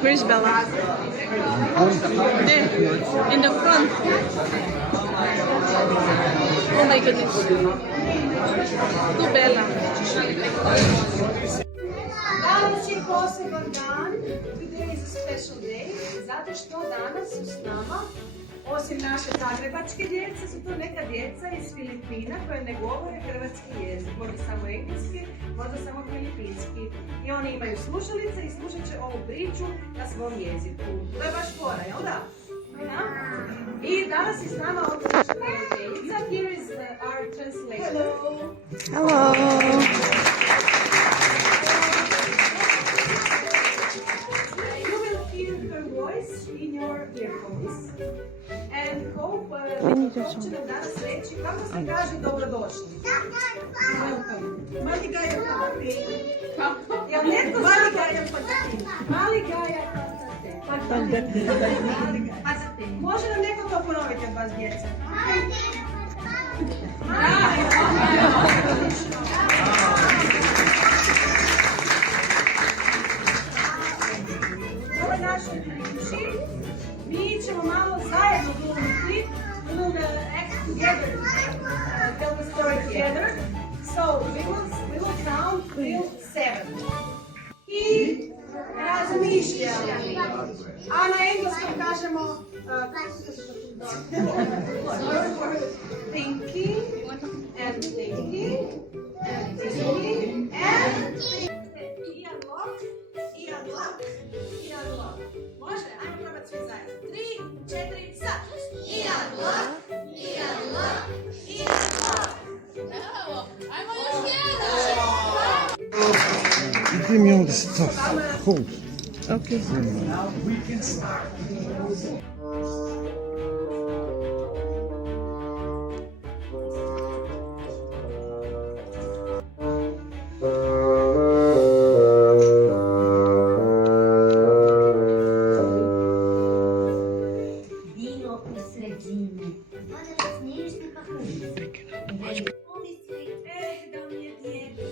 Where's Bella? There, in the front. Oh my goodness. Tu Bella. Danas je poseban dan. Today is a special day. Zato što danas su s nama, osim naše zagrebačke djece, su to neka djeca iz Filipina koje ne govore hrvatski jezik. Možda samo engleski, možda samo filipinski. I oni imaju slušalice i slušat će ovu priču na svom jeziku. To je baš fora, jel da? Ja? I danas je s nama ovdje naša prijateljica. Here is our translator. Hello. You will hear her voice in your earphones. And hope hope će nam danas reći kako se kaže dobrodošli. Mali Gaja Patate. Jel netko zna Gaja Patate? Mali Gaja Patate. Može nam neko to ponoviti od vas, djeca? U ovoj našoj priči mi ćemo malo zajedno glumiti. We will act together, tell the story together. So we will count till 7. I razmišljali. A na engleskom kažemo thinking and thinking and thinking and i unlock. Može? Ajmo probati svi zajedno. 3, 4, sad. I unlock. Bravo! Ajmo još jedan! Give me all the stuff. Hold. Okay. Now we can start. Vino u sredini. Ona snježna pahulica. Pomisli, da mi je dijete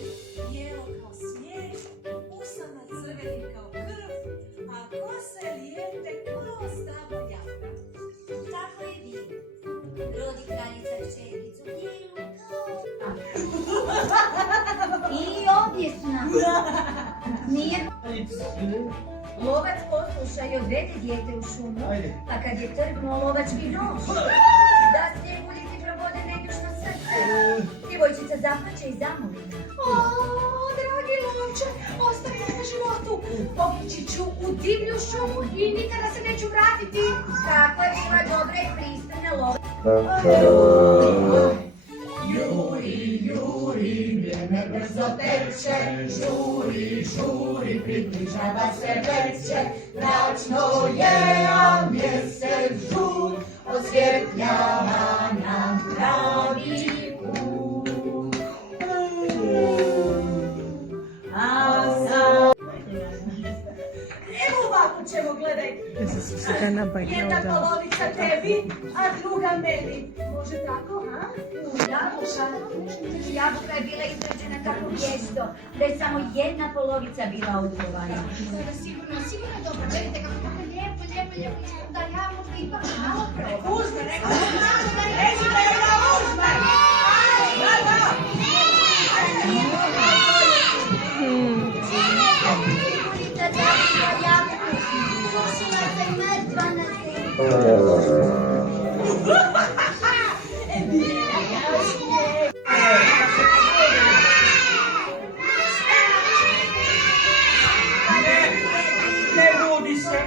bijelo kao snijeg, usana crvenim kao krv, a kose lijete kao staro jabuka. Tako je bilo. Rodi kraljica kćericu bijelu kao i ovdje su nam. Nije. Lovac posluša i odvede dijete u šumu, a kad je trgnuo lovački nož, da snijegu ti probode nedušno srce. Djevojčica zaplače i zamoli. O, dragi lovče, ostavi me na životu. Pokući ću u divlju šumu i nikada se neću vratiti. Tako je bila dobra i pristojna lovac. Juri, vrijeme brzo teče, žuri, približava se veće, mračno je, a mjesec žut, osvjetljava nam pravi put. Evo ovako ćemo, gledaj. Jedna polovica tebi, a druga meni. Može tako, ha? Jabuka je bila izrađena tako vješto, da je samo jedna polovica bila odgovana. Sigurno je dobro. Gledajte kako je lijepo. Da ja možda ipak malo Uzme, rekao sam da ga uzme. Sigurita završila jabuku, sušila se mrtva na zemlji. Ne budi se.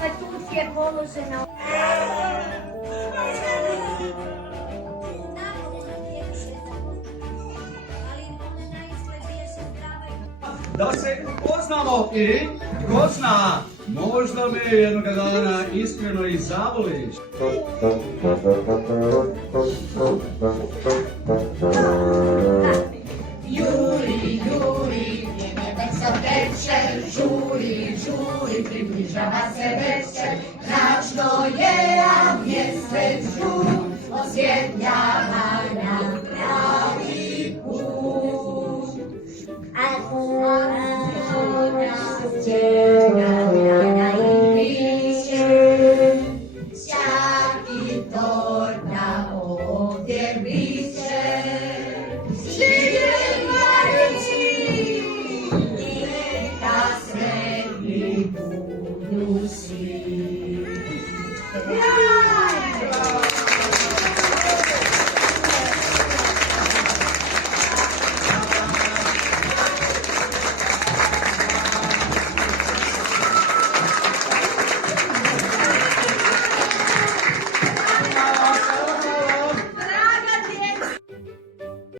A tu je položena. Da se upoznamo i ko zna, možda me jednoga dana iskreno i zavoliš. Juri, vrijeme brzo teče, žuri, približava se veče, svečku osvjetljava nam pravi put. Ciemniania i pisze, siaki torna ovdje biće. Živje Marici, neka sretni budu svi.